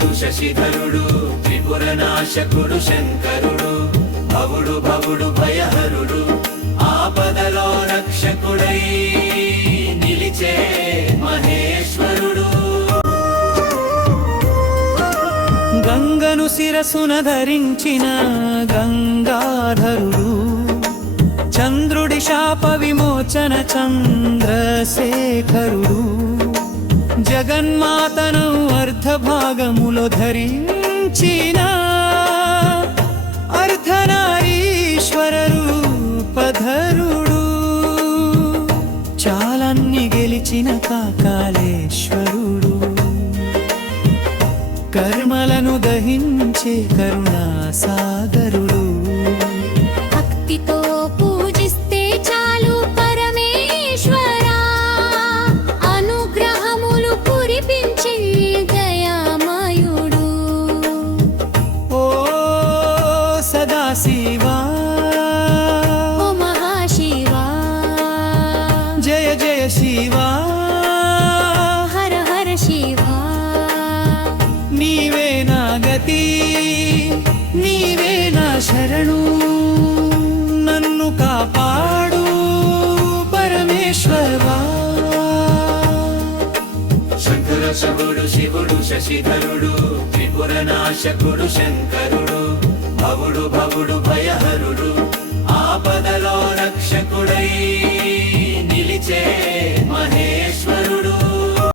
శివుడు శశిధరుడు త్రిపుర నాశకుడు శంకరుడు భవుడు భవుడు భయహరుడు ఆపదలో రక్షకుడై నిలిచే మహేశ్వరుడు. గంగను శిరసున ధరించిన గంగాధరుడు చంద్రుడి శాప విమోచన చంద్రశేఖరుడు జగన్మాతను అర్ధభాగములో ధరించిన అర్ధనారీశ్వర రూపధరుడు. చాలన్ని గెలిచిన కాకాలేశ్వరుడు. కర్మలను దహించే కరుణాసా సదాశివా ఓ మహాశివా. జయ జయ శివా. హర హర శివా. నీవే నా గతి నీవే నా శరణు. నన్ను కాపాడు పరమేశ్వరా శంకర శవుడు శివుడు శశిధరుడు త్రిపుర నాశకుడు శంకరుడు. భవుడు భయ